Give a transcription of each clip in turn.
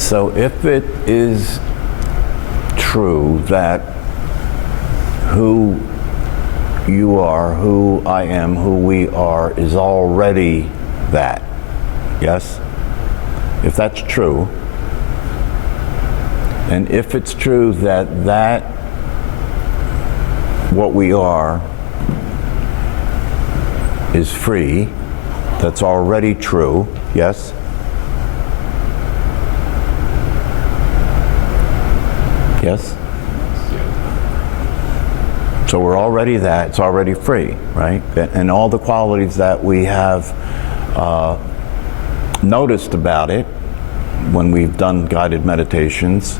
So if it is true that who you are, who I am, who we are, is already that, yes? If that's true, and if it's true that what we are is free, that's already true, yes? Yes? So we're already that, it's already free, right? And all the qualities that we have noticed about it when we've done guided meditations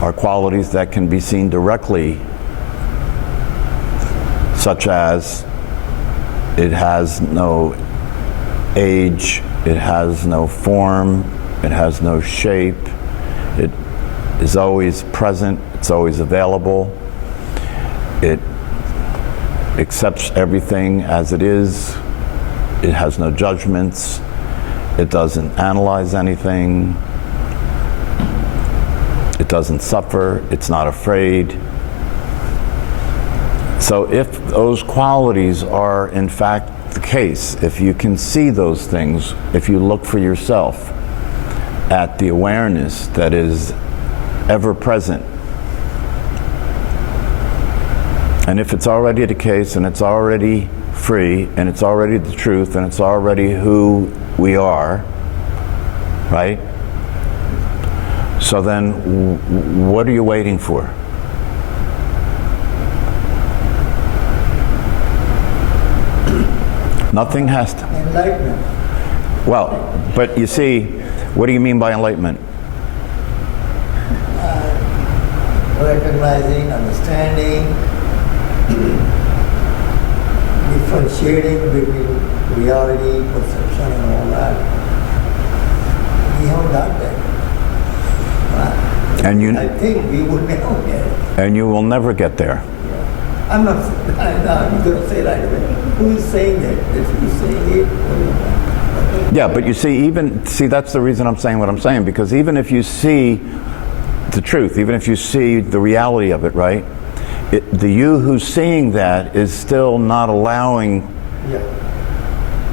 are qualities that can be seen directly, such as it has no age, it has no form, it has no shape, it is always present, it's always available, it accepts everything as it is, it has no judgments, it doesn't analyze anything, it doesn't suffer, it's not afraid. So if those qualities are in fact the case, if you can see those things, if you look for yourself at the awareness that is ever present, and if it's already the case and it's already free and it's already the truth and it's already who we are, right? So then what are you waiting for? Nothing has to. Enlightenment. Well, but you see, what do you mean by enlightenment? Recognizing, understanding, differentiating between reality, perception, and all that. We haven't done that. I think we would never get it. And you will never get there. I'm not going to say right away. Who is saying that? Is he saying it? Yeah, but you see, that's the reason I'm saying what I'm saying, because even if you see the truth, even if you see the reality of it, right? The you who's seeing that is still not allowing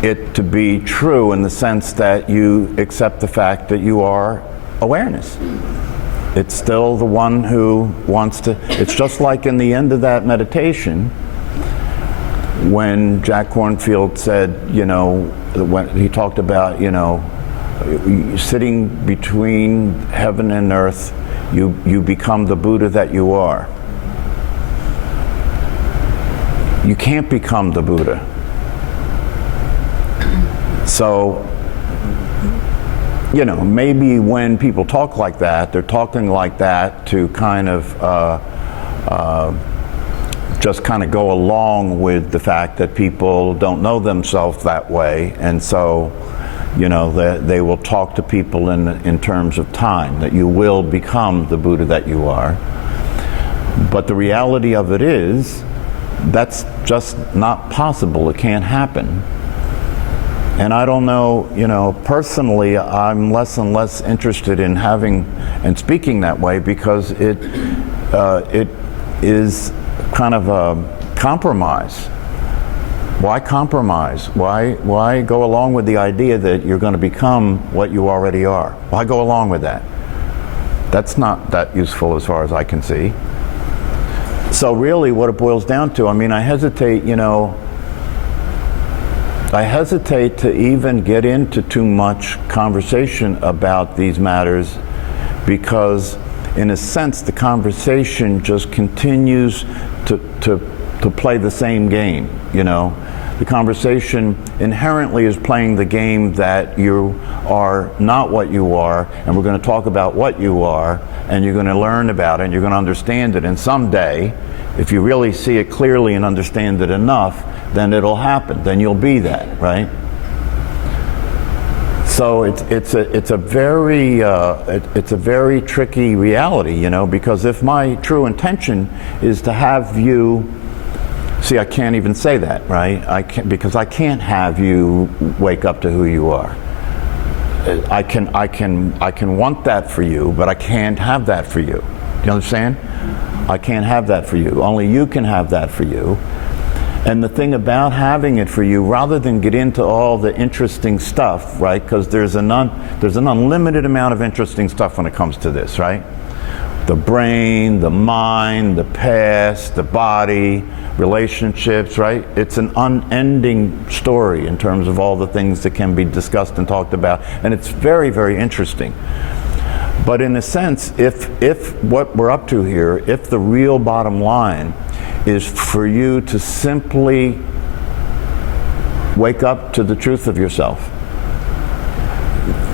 it to be true in the sense that you accept the fact that you are awareness. It's still the one who wants to, it's just like in the end of that meditation, when Jack Kornfield said, when he talked about, sitting between heaven and earth, you become the Buddha that you are. You can't become the Buddha. So, maybe when people talk like that, they're talking like that to kind of just kind of go along with the fact that people don't know themselves that way, and so they will talk to people in terms of time, that you will become the Buddha that you are. But the reality of it is, that's just not possible. It can't happen. And I don't know, personally, I'm less and less interested in having and speaking that way, because it is kind of a compromise. Why compromise? Why go along with the idea that you're going to become what you already are? Why go along with that? That's not that useful as far as I can see. So really what it boils down to, I hesitate, I hesitate to even get into too much conversation about these matters, because in a sense the conversation just continues to play the same game, The conversation inherently is playing the game that you are not what you are, and we're going to talk about what you are, and you're going to learn about it, and you're going to understand it, and someday, if you really see it clearly and understand it enough, then it'll happen. Then you'll be that, right? So it's a very tricky reality, because if my true intention is to have you, see, I can't even say that, right? Because I can't have you wake up to who you are. I can want that for you, but I can't have that for you. Do you understand? I can't have that for you. Only you can have that for you. And the thing about having it for you, rather than get into all the interesting stuff, right? Because there's an unlimited amount of interesting stuff when it comes to this, right? The brain, the mind, the past, the body, relationships, right? It's an unending story in terms of all the things that can be discussed and talked about, and it's very, very interesting. But in a sense, if what we're up to here, if the real bottom line is for you to simply wake up to the truth of yourself,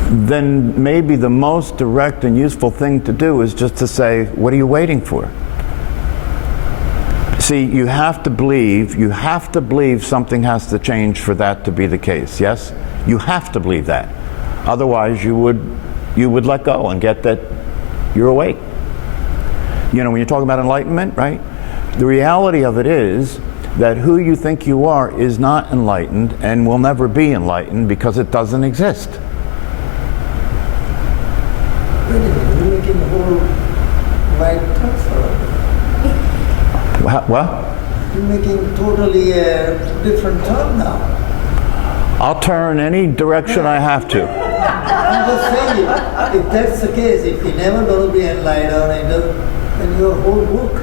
then maybe the most direct and useful thing to do is just to say, what are you waiting for? See, you have to believe something has to change for that to be the case, yes? You have to believe that. Otherwise you would let go and get that you're awake. You know, when you talk about enlightenment, right? The reality of it is that who you think you are is not enlightened and will never be enlightened because it doesn't exist. Wait a minute, you're making the whole right turn. What? You're making totally a different turn now. I'll turn any direction I have to. I'm just saying, if that's the case, if you're never going to be enlightened, then your whole book,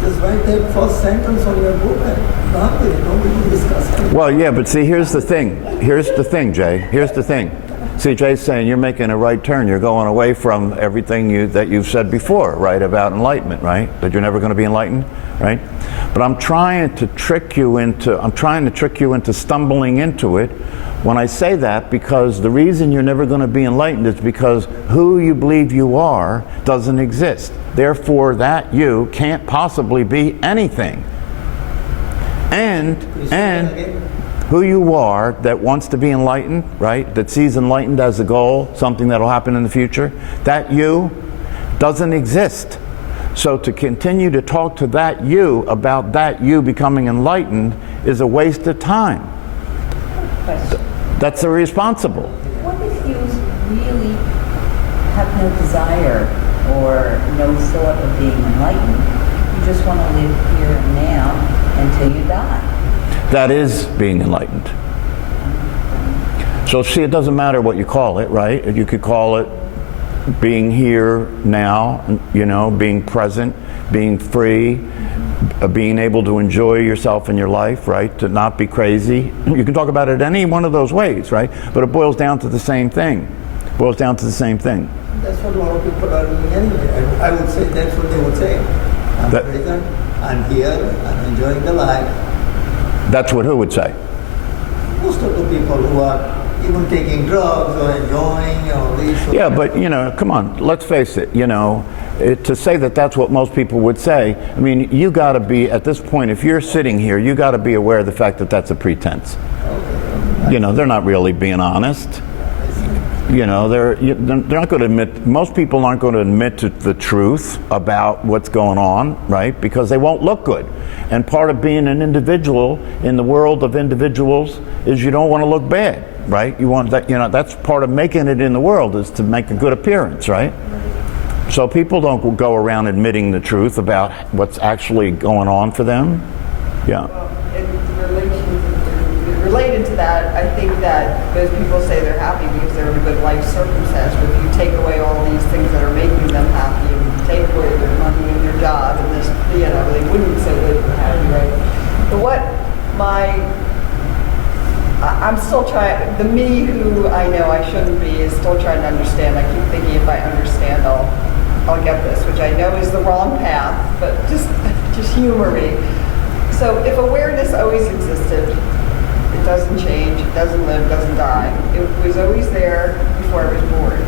just write that first sentence on your book and done with it. Nobody will discuss it. Well, yeah, but see, here's the thing. Here's the thing, Jay. Here's the thing. See, Jay's saying you're making a right turn. You're going away from everything that you've said before, right, about enlightenment, right? That you're never going to be enlightened, right? But I'm trying to trick you into stumbling into it when I say that, because the reason you're never going to be enlightened is because who you believe you are doesn't exist. Therefore, that you can't possibly be anything. And who you are that wants to be enlightened, right? That sees enlightened as a goal, something that'll happen in the future, that you doesn't exist. So to continue to talk to that you about that you becoming enlightened is a waste of time. That's irresponsible. What if you really have no desire or no thought of being enlightened? You just want to live here and now until you die. That is being enlightened. So see, it doesn't matter what you call it, right? You could call it being here now, you know, being present, being free, being able to enjoy yourself in your life, right? To not be crazy. You can talk about it any one of those ways, right? But it boils down to the same thing. It boils down to the same thing. That's what a lot of people are doing anyway. I would say that's what they would say. I'm present, I'm here, I'm enjoying the life. That's what who would say? Most of the people who are even taking drugs or enjoying all these. Yeah, but you know, come on, let's face it, you know, to say that that's what most people would say, I mean, you got to be, at this point, if you're sitting here, you got to be aware of the fact that that's a pretense. You know, they're not really being honest. You know, they're not going to admit, most people aren't going to admit to the truth about what's going on, right? Because they won't look good. And part of being an individual in the world of individuals is you don't want to look bad, right? You want that, you know, that's part of making it in the world, is to make a good appearance, right? So people don't go around admitting the truth about what's actually going on for them. Yeah. Well, related to that, I think that those people say they're happy because they're in a good life circumstance. But if you take away all these things that are making them happy, and you take away their money and their job, and this, you know, they wouldn't say they were happy, right? But what I'm still trying, the me who I know I shouldn't be is still trying to understand. I keep thinking if I understand, I'll get this, which I know is the wrong path, but just humor me. So if awareness always existed, it doesn't change, it doesn't live, doesn't die. It was always there before I was born.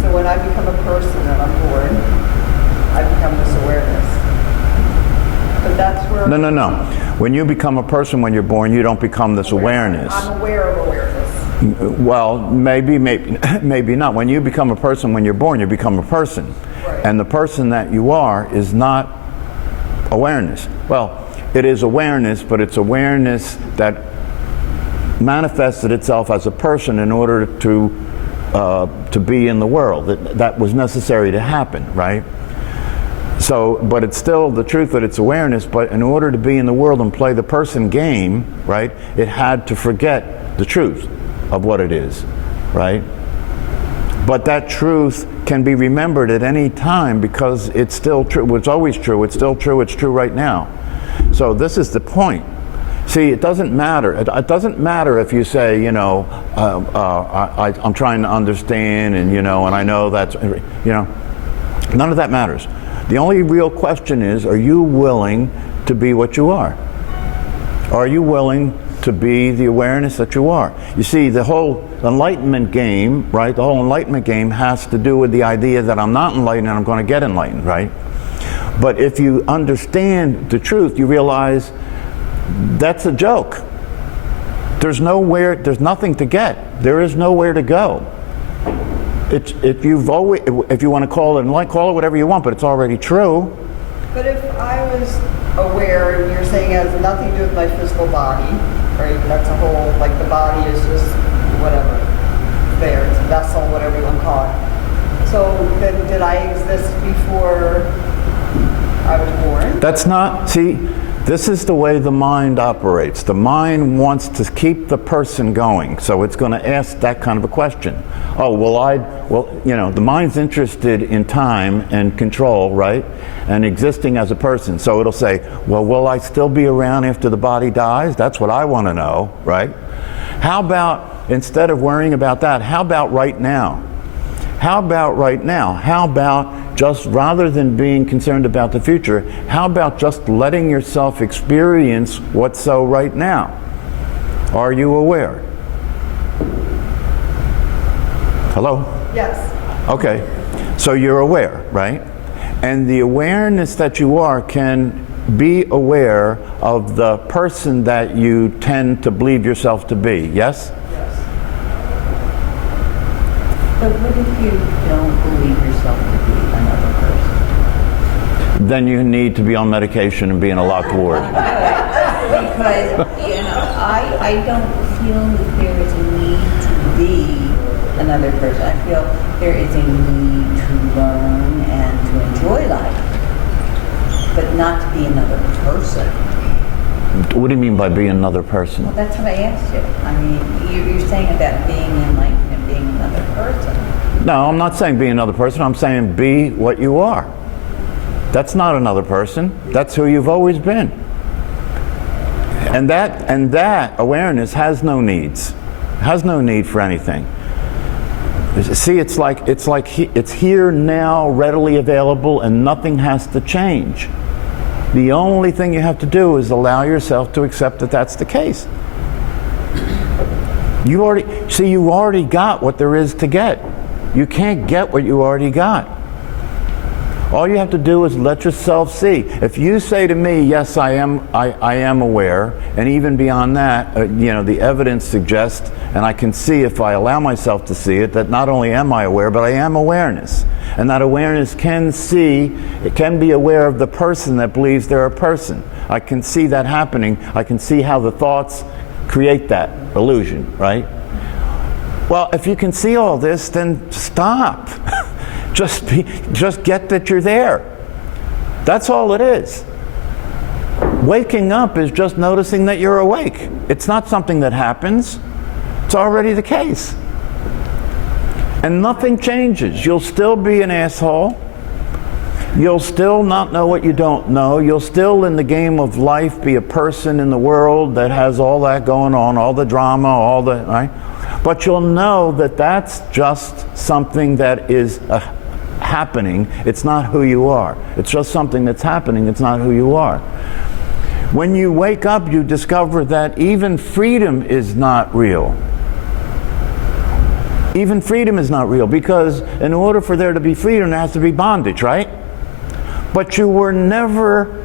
So when I become a person and I'm born, I become this awareness. But that's where... No. When you become a person when you're born, you don't become this awareness. I'm aware of awareness. Well, maybe not. When you become a person when you're born, you become a person. Right. And the person that you are is not awareness. Well, it is awareness, but it's awareness that manifested itself as a person in order to be in the world. That was necessary to happen, right? So, but it's still the truth that it's awareness, but in order to be in the world and play the person game, right, it had to forget the truth of what it is, right? But that truth can be remembered at any time because it's still true. It's always true. It's still true. It's true right now. So this is the point. See, it doesn't matter. It doesn't matter if you say, you know, I'm trying to understand, and you know, and I know that's, you know, none of that matters. The only real question is, are you willing to be what you are? Are you willing to be the awareness that you are? You see, the whole enlightenment game, right? The whole enlightenment game has to do with the idea that I'm not enlightened and I'm going to get enlightened, right? But if you understand the truth, you realize that's a joke. There's nothing to get. There is nowhere to go. If you want to call it whatever you want, but it's already true. But if I was aware, and you're saying it has nothing to do with my physical body, right? That's a whole, like the body is just whatever, there, it's a vessel, whatever you want to call it. So then did I exist before I was born? That's not, see, this is the way the mind operates. The mind wants to keep the person going, so it's going to ask that kind of a question. Oh, well, you know, the mind's interested in time and control, right? And existing as a person. So it'll say, well, will I still be around after the body dies? That's what I want to know, right? How about, instead of worrying about that, how about right now? How about right now? How about just, rather than being concerned about the future, how about just letting yourself experience what's so right now? Are you aware? Hello? Yes. Okay, so you're aware, right? And the awareness that you are can be aware of the person that you tend to believe yourself to be, yes? Yes. But what if you don't believe yourself to be another person? Then you need to be on medication and be in a locked ward. Because, you know, I don't feel that there is a need to be another person. I feel there is a need to learn and to enjoy life, but not to be another person. What do you mean by being another person? Well, that's what I asked you. I mean, you're saying about being enlightened and being another person. No, I'm not saying be another person. I'm saying be what you are. That's not another person. That's who you've always been. And that awareness has no needs. Has no need for anything. See, it's here now, readily available, and nothing has to change. The only thing you have to do is allow yourself to accept that that's the case. You already got what there is to get. You can't get what you already got. All you have to do is let yourself see. If you say to me, yes, I am aware, and even beyond that, you know, the evidence suggests, and I can see if I allow myself to see it, that not only am I aware, but I am awareness. And that awareness can see, it can be aware of the person that believes they're a person. I can see that happening. I can see how the thoughts create that illusion, right? Well, if you can see all this, then stop. Just get that you're there. That's all it is. Waking up is just noticing that you're awake. It's not something that happens. It's already the case. And nothing changes. You'll still be an asshole. You'll still not know what you don't know. You'll still, in the game of life, be a person in the world that has all that going on, all the drama, all the, right? But you'll know that that's just something that is happening. It's not who you are. It's just something that's happening. It's not who you are. When you wake up, you discover that even freedom is not real. Even freedom is not real, because in order for there to be freedom, there has to be bondage, right? But you were never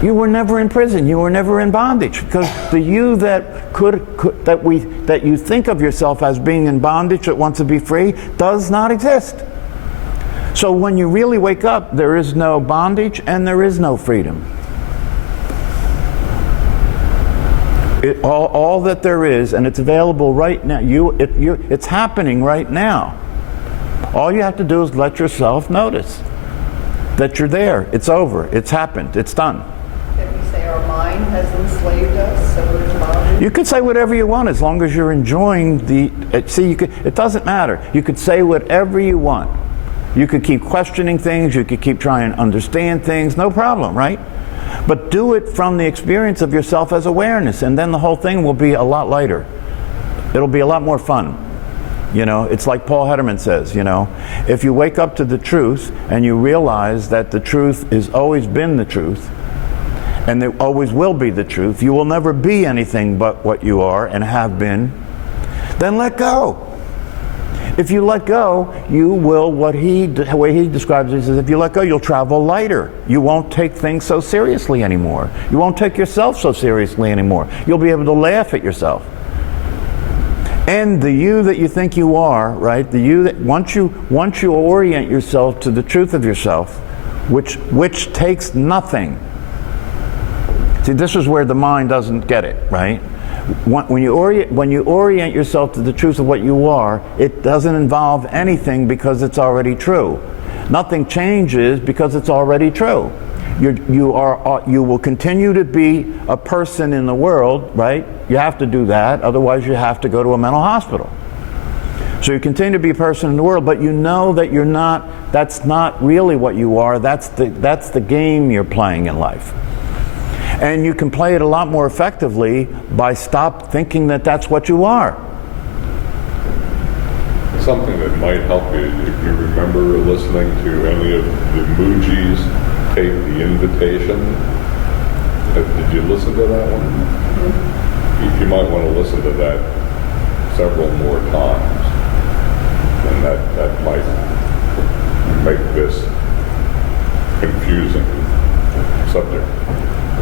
in prison. You were never in bondage, because the you that you think of yourself as being in bondage, that wants to be free, does not exist. So when you really wake up, there is no bondage and there is no freedom. all that there is, and it's available right now. It's happening right now. All you have to do is let yourself notice that you're there. It's over. It's happened. It's done. Can we say our mind has enslaved us, so we're bound? You could say whatever you want as long as you're enjoying the. It doesn't matter. You could say whatever you want. You could keep questioning things. You could keep trying to understand things. No problem, right? But do it from the experience of yourself as awareness, and then the whole thing will be a lot lighter. It'll be a lot more fun. You know, it's like Paul Hederman says, you know, if you wake up to the truth and you realize that the truth has always been the truth, and there always will be the truth, you will never be anything but what you are and have been, then let go. If you let go, you will, the way he describes it is, if you let go, you'll travel lighter. You won't take things so seriously anymore. You won't take yourself so seriously anymore. You'll be able to laugh at yourself. And the you that you think you are, right? The you that once you orient yourself to the truth of yourself, which takes nothing. See, this is where the mind doesn't get it, right? When you orient yourself to the truth of what you are, it doesn't involve anything because it's already true. Nothing changes because it's already true. You will continue to be a person in the world, right? You have to do that, otherwise you have to go to a mental hospital. So you continue to be a person in the world, but you know that you're not. That's not really what you are. That's the game you're playing in life. And you can play it a lot more effectively by stop thinking that that's what you are. Something that might help you, if you remember listening to any of the Mooji's tape, The Invitation. Did you listen to that one? Mm-hmm. You might want to listen to that several more times. And that might make this confusing subject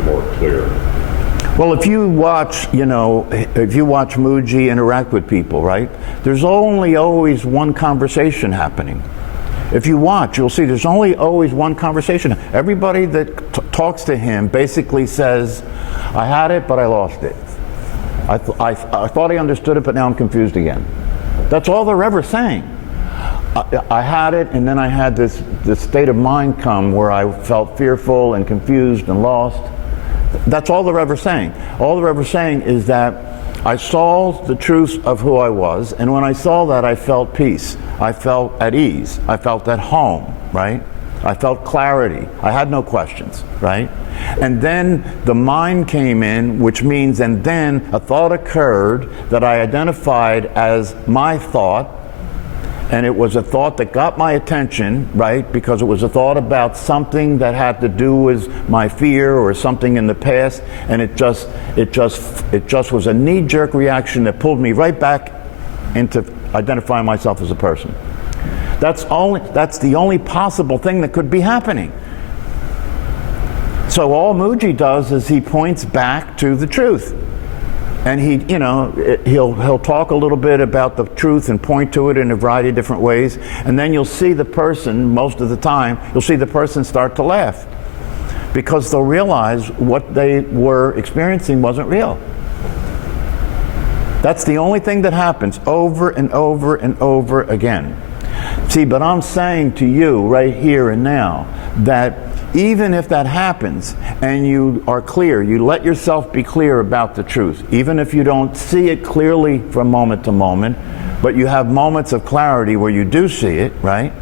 more clear. Well, if you watch Mooji interact with people, right? There's only always one conversation happening. If you watch, you'll see there's only always one conversation. Everybody that talks to him basically says, I had it, but I lost it. I thought I understood it, but now I'm confused again. That's all they're ever saying. I had it, and then I had this state of mind come where I felt fearful and confused and lost. That's all they're ever saying. All they're ever saying is that I saw the truth of who I was, and when I saw that, I felt peace. I felt at ease. I felt at home, right? I felt clarity. I had no questions, right? And then the mind came in, which means, and then a thought occurred that I identified as my thought, and it was a thought that got my attention, right? Because it was a thought about something that had to do with my fear or something in the past, and it just was a knee-jerk reaction that pulled me right back into identifying myself as a person. That's the only possible thing that could be happening. So all Mooji does is he points back to the truth. And he'll talk a little bit about the truth and point to it in a variety of different ways. And then you'll see the person, most of the time, you'll see the person start to laugh. Because they'll realize what they were experiencing wasn't real. That's the only thing that happens over and over and over again. See, but I'm saying to you right here and now that even if that happens and you are clear, you let yourself be clear about the truth, even if you don't see it clearly from moment to moment, but you have moments of clarity where you do see it, right?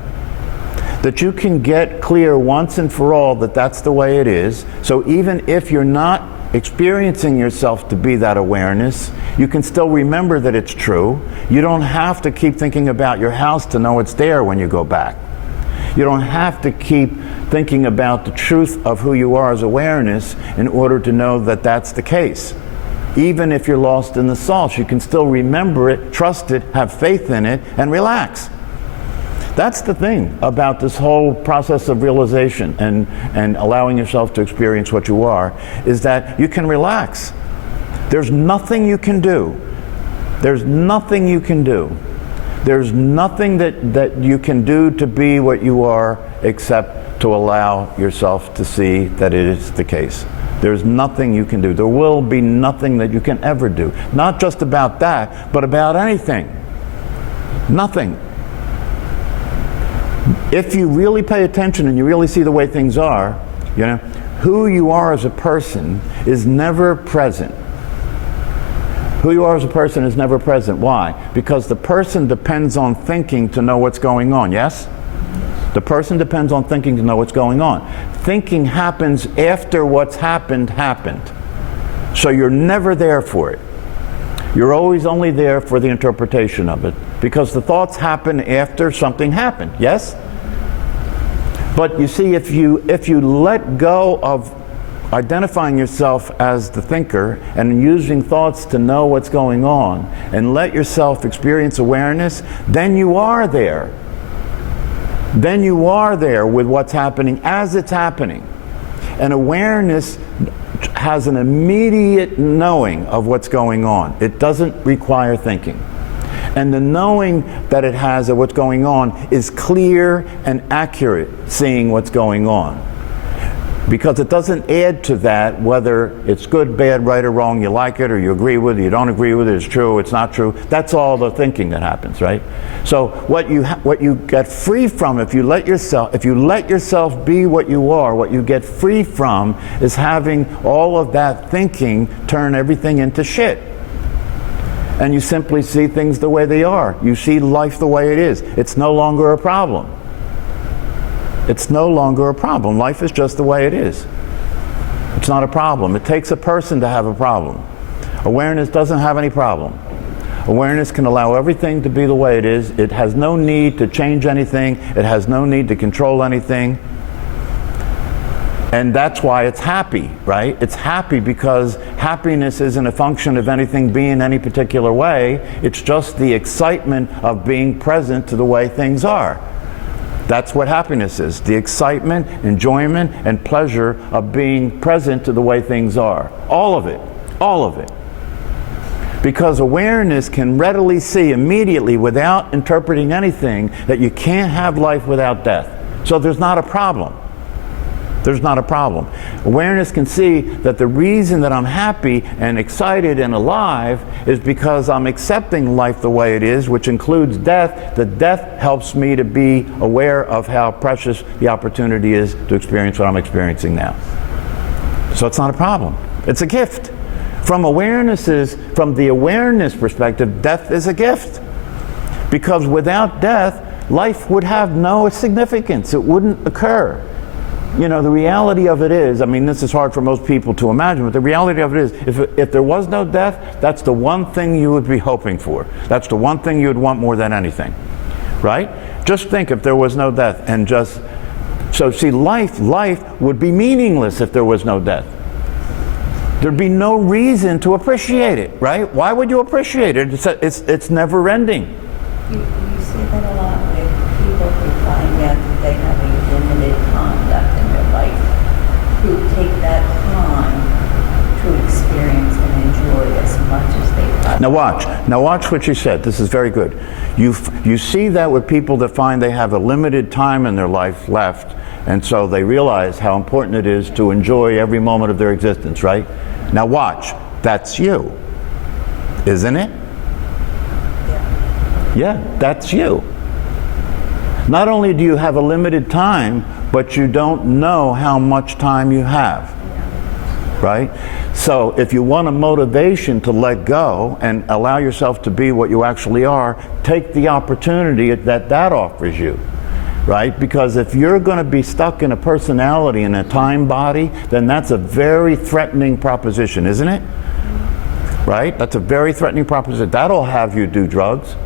That you can get clear once and for all that that's the way it is. So even if you're not experiencing yourself to be that awareness, you can still remember that it's true. You don't have to keep thinking about your house to know it's there when you go back. You don't have to keep thinking about the truth of who you are as awareness in order to know that that's the case. Even if you're lost in the sauce, you can still remember it, trust it, have faith in it, and relax. That's the thing about this whole process of realization and allowing yourself to experience what you are, is that you can relax. There's nothing you can do. There's nothing you can do. There's nothing that you can do to be what you are except to allow yourself to see that it is the case. There's nothing you can do. There will be nothing that you can ever do. Not just about that, but about anything. Nothing. If you really pay attention and you really see the way things are, you know, who you are as a person is never present. Who you are as a person is never present. Why? Because the person depends on thinking to know what's going on, yes? The person depends on thinking to know what's going on. Thinking happens after what's happened. So you're never there for it. You're always only there for the interpretation of it. Because the thoughts happen after something happened, yes? But you see, if you let go of identifying yourself as the thinker and using thoughts to know what's going on and let yourself experience awareness, then you are there. Then you are there with what's happening as it's happening. And awareness has an immediate knowing of what's going on. It doesn't require thinking. And the knowing that it has of what's going on is clear and accurate, seeing what's going on. Because it doesn't add to that whether it's good, bad, right, or wrong, you like it, or you agree with it, you don't agree with it, it's true, it's not true. That's all the thinking that happens, right? So what you get free from, if you let yourself be what you are, what you get free from is having all of that thinking turn everything into shit. And you simply see things the way they are. You see life the way it is. It's no longer a problem. It's no longer a problem. Life is just the way it is. It's not a problem. It takes a person to have a problem. Awareness doesn't have any problem. Awareness can allow everything to be the way it is. It has no need to change anything. It has no need to control anything. And that's why it's happy, right? It's happy because happiness isn't a function of anything being any particular way. It's just the excitement of being present to the way things are. That's what happiness is. The excitement, enjoyment, and pleasure of being present to the way things are. All of it. All of it. Because awareness can readily see immediately, without interpreting anything, that you can't have life without death. So there's not a problem. There's not a problem. Awareness can see that the reason that I'm happy and excited and alive is because I'm accepting life the way it is, which includes death. The death helps me to be aware of how precious the opportunity is to experience what I'm experiencing now. So it's not a problem. It's a gift. From the awareness perspective, death is a gift. Because without death, life would have no significance. It wouldn't occur. You know, the reality of it is, I mean, this is hard for most people to imagine, but the reality of it is, if there was no death, that's the one thing you would be hoping for. That's the one thing you would want more than anything, right? Just think if there was no death and so see, life would be meaningless if there was no death. There'd be no reason to appreciate it, right? Why would you appreciate it? It's never ending. You see that a lot with people who find out that they have a limited time left in their life, who take that time to experience and enjoy as much as they possibly. Now watch what you said. This is very good. You see that with people that find they have a limited time in their life left, and so they realize how important it is to enjoy every moment of their existence, right? Now watch. That's you. Isn't it? Yeah, that's you. Not only do you have a limited time, but you don't know how much time you have, right? So if you want a motivation to let go and allow yourself to be what you actually are, take the opportunity that offers you, right? Because if you're going to be stuck in a personality, in a time body, then that's a very threatening proposition, isn't it? Right? That's a very threatening proposition. That'll have you do drugs.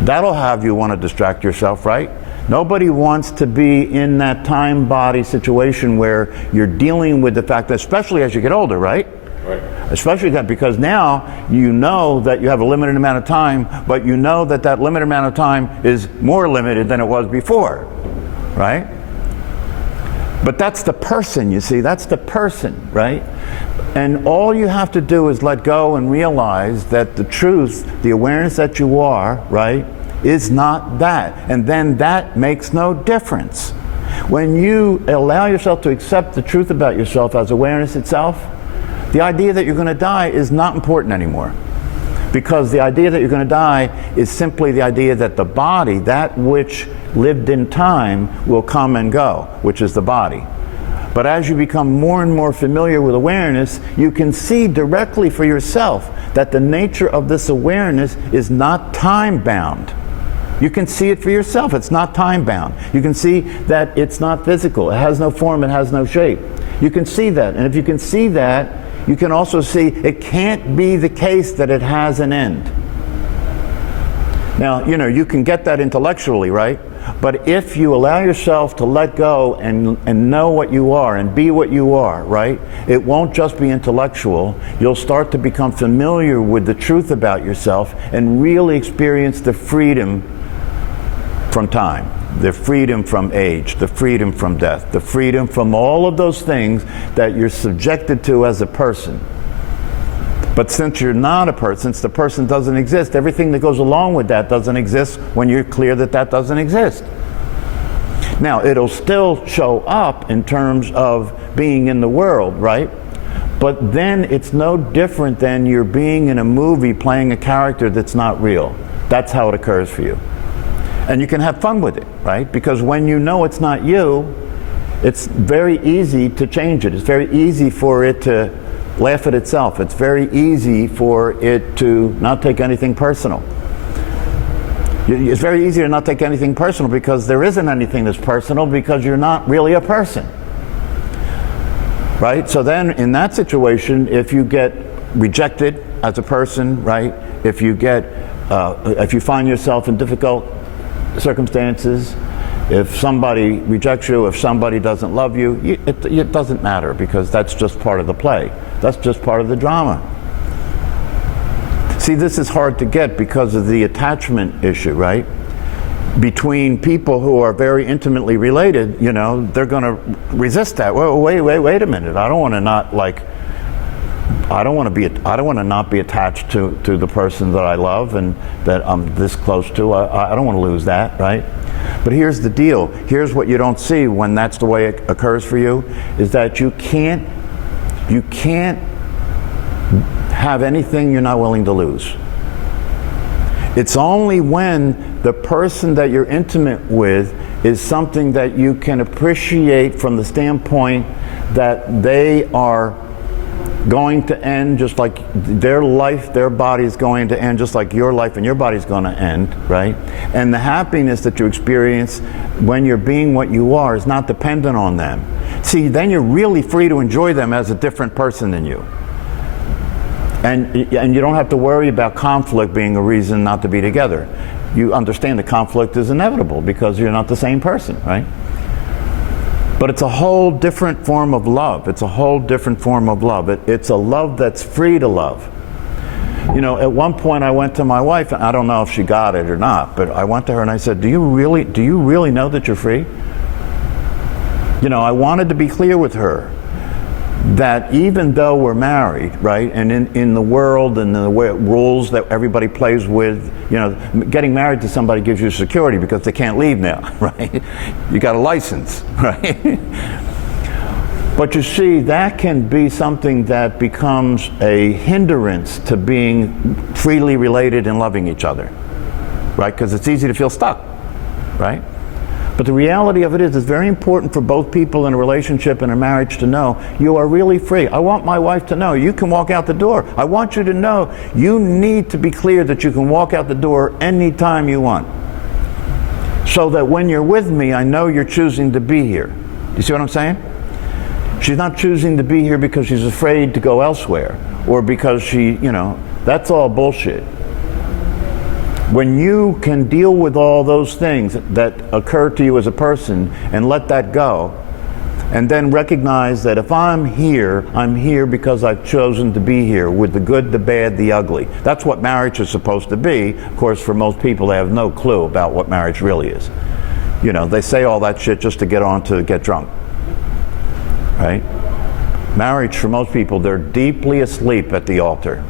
That'll have you want to distract yourself, right? Nobody wants to be in that time body situation where you're dealing with the fact that, especially as you get older, right? Right. Especially that, because now you know that you have a limited amount of time, but you know that that limited amount of time is more limited than it was before, right? But that's the person, you see, that's the person, right? And all you have to do is let go and realize that the truth, the awareness that you are, right, is not that. And then that makes no difference. When you allow yourself to accept the truth about yourself as awareness itself, the idea that you're going to die is not important anymore. Because the idea that you're going to die is simply the idea that the body, that which lived in time, will come and go, which is the body. But as you become more and more familiar with awareness, you can see directly for yourself that the nature of this awareness is not time-bound. You can see it for yourself. It's not time-bound. You can see that it's not physical. It has no form. It has no shape. You can see that. And if you can see that, you can also see it can't be the case that it has an end. Now, you know, you can get that intellectually, right? But if you allow yourself to let go and know what you are and be what you are, right? It won't just be intellectual. You'll start to become familiar with the truth about yourself and really experience the freedom from time, the freedom from age, the freedom from death, the freedom from all of those things that you're subjected to as a person. But since you're not a person, since the person doesn't exist, everything that goes along with that doesn't exist when you're clear that that doesn't exist. Now, it'll still show up in terms of being in the world, right? But then it's no different than you're being in a movie playing a character that's not real. That's how it occurs for you. And you can have fun with it, right? Because when you know it's not you, it's very easy to change it. It's very easy for it to laugh at itself. It's very easy for it to not take anything personal. It's very easy to not take anything personal because there isn't anything that's personal because you're not really a person. Right? So then in that situation, if you get rejected as a person, right? If you find yourself in difficult circumstances, if somebody rejects you, if somebody doesn't love you, it doesn't matter because that's just part of the play. That's just part of the drama. See, this is hard to get because of the attachment issue, right? Between people who are very intimately related, you know, they're going to resist that. Well, wait a minute. I don't want to not be attached to the person that I love and that I'm this close to. I don't want to lose that, right? But here's the deal. Here's what you don't see when that's the way it occurs for you, is that you can't have anything you're not willing to lose. It's only when the person that you're intimate with is something that you can appreciate from the standpoint that they are going to end just like their life, their body is going to end just like your life and your body is going to end, right? And the happiness that you experience when you're being what you are is not dependent on them. See, then you're really free to enjoy them as a different person than you. And you don't have to worry about conflict being a reason not to be together. You understand the conflict is inevitable because you're not the same person, right? But it's a whole different form of love. It's a whole different form of love. It's a love that's free to love. You know, at one point I went to my wife, and I don't know if she got it or not, but I went to her and I said, do you really know that you're free? You know, I wanted to be clear with her that even though we're married, right, and in the world and the rules that everybody plays with, you know, getting married to somebody gives you security because they can't leave now, right? You got a license, right? But you see, that can be something that becomes a hindrance to being freely related and loving each other, right? Because it's easy to feel stuck, right? But the reality of it is, it's very important for both people in a relationship and a marriage to know you are really free. I want my wife to know you can walk out the door. I want you to know you need to be clear that you can walk out the door anytime you want. So that when you're with me, I know you're choosing to be here. You see what I'm saying? She's not choosing to be here because she's afraid to go elsewhere or because she, you know, that's all bullshit. When you can deal with all those things that occur to you as a person and let that go, and then recognize that if I'm here because I've chosen to be here with the good, the bad, the ugly. That's what marriage is supposed to be. Of course, for most people, they have no clue about what marriage really is. You know, they say all that shit just to get drunk, right? Marriage, for most people, they're deeply asleep at the altar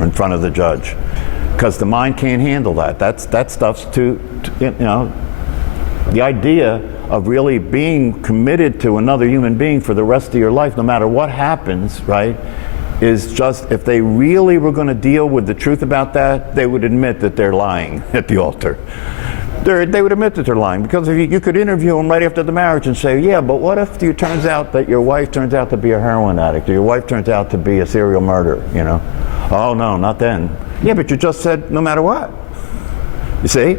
in front of the judge. Because the mind can't handle that. That stuff's too, you know, the idea of really being committed to another human being for the rest of your life, no matter what happens, right, is just, if they really were going to deal with the truth about that, they would admit that they're lying at the altar. They would admit that they're lying, because if you could interview them right after the marriage and say, yeah, but what if it turns out that your wife turns out to be a heroin addict, or your wife turns out to be a serial murderer, you know? Oh, no, not then. Yeah, but you just said no matter what. You see?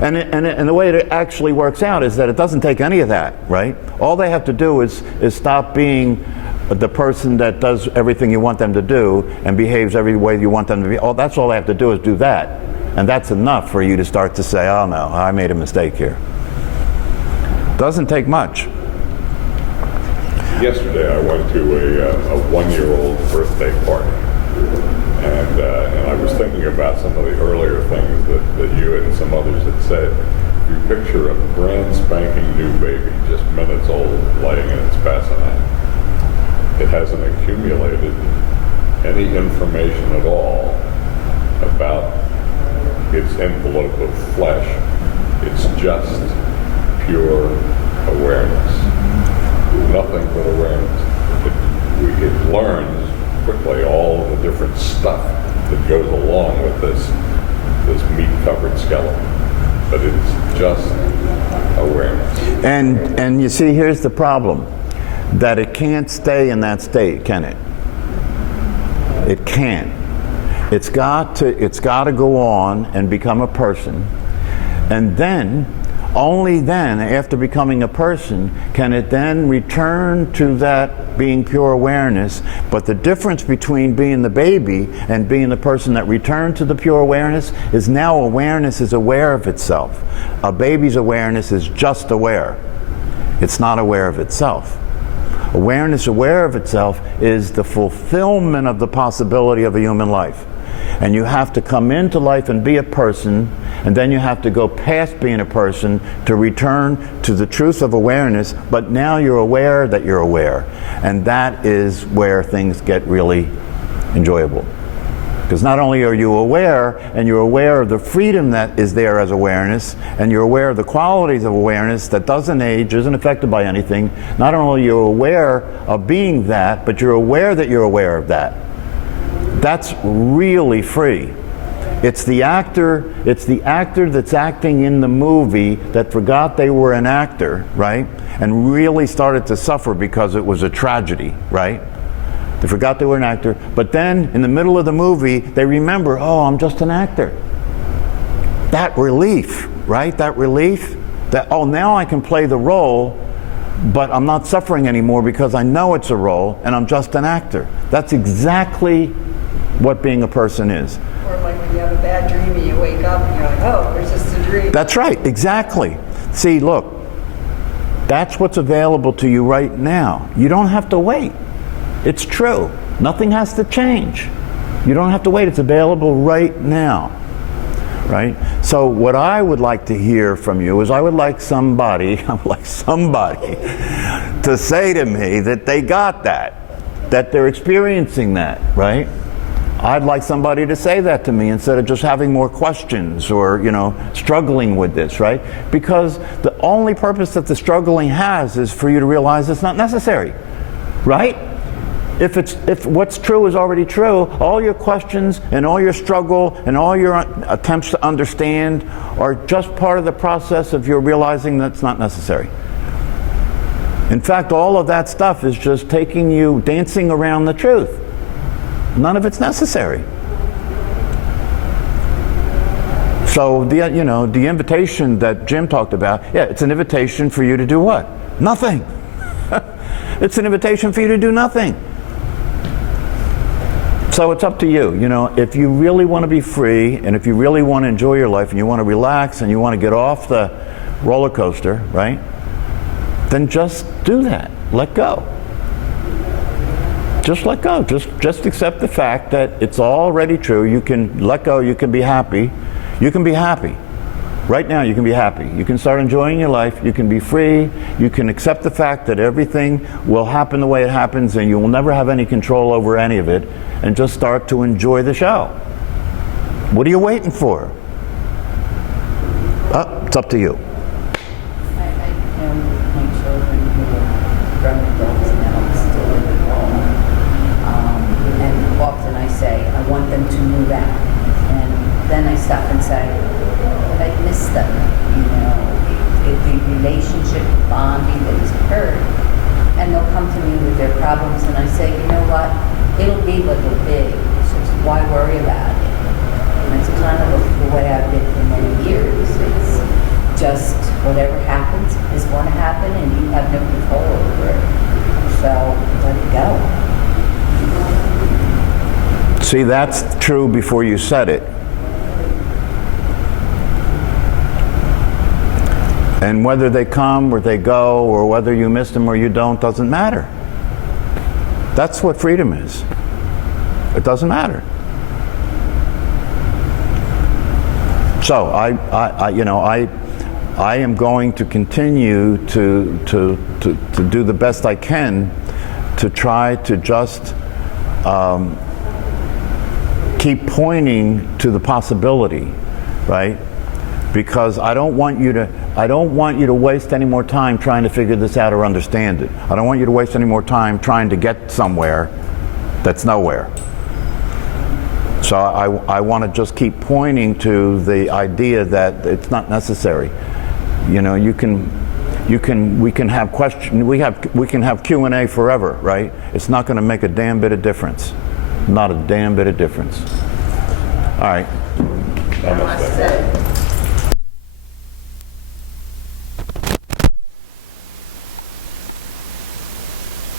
And the way it actually works out is that it doesn't take any of that, right? All they have to do is stop being the person that does everything you want them to do and behaves every way you want them to be. Oh, that's all they have to do is do that. And that's enough for you to start to say, oh no, I made a mistake here. Doesn't take much. Yesterday I went to a one-year-old birthday party, and I was thinking about some of the earlier things that you and some others had said. You picture a brand spanking new baby, just minutes old, laying in its bassinet. It hasn't accumulated any information at all about its envelope of flesh. It's just pure awareness. Nothing but awareness. It learns quickly all the different stuff that goes along with this meat-covered skeleton. But it's just awareness. And you see, here's the problem. That it can't stay in that state, can it? It can't. It's got to go on and become a person, and then, only then, after becoming a person, can it then return to that being pure awareness. But the difference between being the baby and being the person that returned to the pure awareness is now awareness is aware of itself. A baby's awareness is just aware. It's not aware of itself. Awareness aware of itself is the fulfillment of the possibility of a human life. And you have to come into life and be a person, and then you have to go past being a person to return to the truth of awareness, but now you're aware that you're aware. And that is where things get really enjoyable. Because not only are you aware, and you're aware of the freedom that is there as awareness, and you're aware of the qualities of awareness that doesn't age, isn't affected by anything, not only are you aware of being that, but you're aware that you're aware of that. That's really free. It's the actor that's acting in the movie that forgot they were an actor, right? And really started to suffer because it was a tragedy, right? They forgot they were an actor, but then in the middle of the movie, they remember, oh, I'm just an actor. That relief, right? That relief, that, oh, now I can play the role, but I'm not suffering anymore because I know it's a role and I'm just an actor. That's exactly what being a person is. Or like when you have a bad dream and you wake up and you're like, oh, it's just a dream. That's right, exactly. See, look, that's what's available to you right now. You don't have to wait. It's true. Nothing has to change. You don't have to wait. It's available right now. Right? So what I would like to hear from you is I would like somebody to say to me that they got that they're experiencing that, right? I'd like somebody to say that to me instead of just having more questions or, struggling with this, right? Because the only purpose that the struggling has is for you to realize it's not necessary, right? If what's true is already true, all your questions and all your struggle and all your attempts to understand are just part of the process of your realizing that's not necessary. In fact, all of that stuff is just taking you dancing around the truth. None of it's necessary. So the invitation that Jim talked about, yeah, it's an invitation for you to do what? Nothing. It's an invitation for you to do nothing. So it's up to you. If you really want to be free, and if you really want to enjoy your life, and you want to relax, and you want to get off the roller coaster, right? Then just do that. Let go. Just let go. Just accept the fact that it's already true. You can let go. You can be happy. You can be happy. Right now you can be happy. You can start enjoying your life. You can be free. You can accept the fact that everything will happen the way it happens and you will never have any control over any of it, and just start to enjoy the show. What are you waiting for? It's up to you. grown adults now still live at home. And often I say, I want them to move out. And then I stop and say, but I miss them, you know, the relationship bonding that has occurred. And they'll come to me with their problems and I say, you know what, it'll be what it'll be, so why worry about it? And it's kind of the way I've been for many years. It's just whatever happens is going to happen and you have no control over it. So let it go. See, that's true before you said it. And whether they come or they go, or whether you miss them or you don't, doesn't matter. That's what freedom is. It doesn't matter. So I am going to continue to do the best I can to try to just keep pointing to the possibility, right? Because I don't want you to waste any more time trying to figure this out or understand it. I don't want you to waste any more time trying to get somewhere that's nowhere. So I want to just keep pointing to the idea that it's not necessary. You know, we can have we can have Q&A forever, right? It's not going to make a damn bit of difference. Not a damn bit of difference. All right. Namaste.